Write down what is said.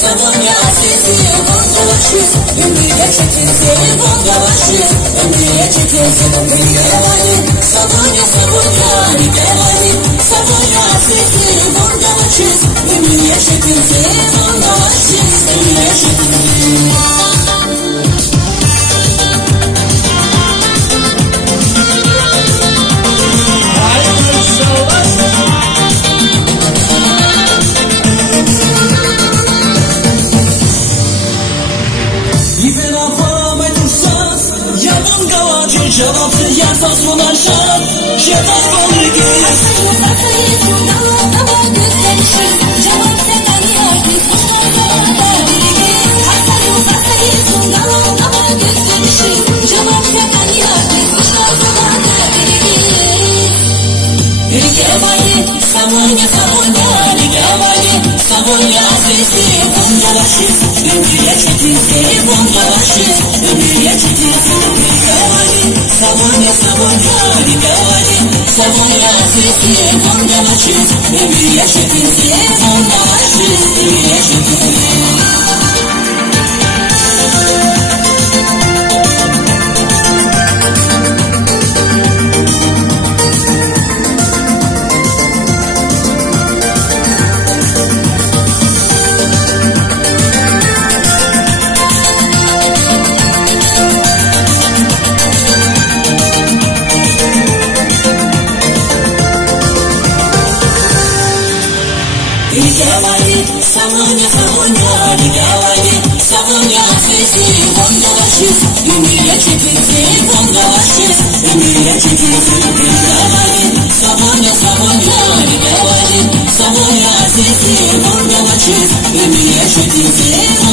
Samonia sesi vondalaşı Ümriye çetinse vondalaşı Ümriye çetinse Nigevali Samonia Samonia Nigevali Samonia sesi vondalaşı Ümriye çetinse vondalaşı Ümriye çetinse Cevapsız yansaz bulan şan Şefat balığı giyiz Asayı sundan ama gösterişiz Cevap senden yargı sundan zamanda Asayı sundan ama gösterişiz Cevap senden yargı sundan zamanda Nigevali Samonia Samonia Nigevali Samonia sesi vondalaşı Ümriye çetinse vondalaşı Ümriye çetinse Nigevali Samonia Samonia Nigevali Samonia sesi vondalaşı Ümriye çetinse vondalaşı Ümriye çetinse Nigevali Samonia Samonia Nigevali Samonia sesi vondalaşı Ümriye çetinse vondalaşı Ümriye çetinse Nigevali Samonia Samonia Nigevali Samonia sesi vondalaşı Ümriye çetinse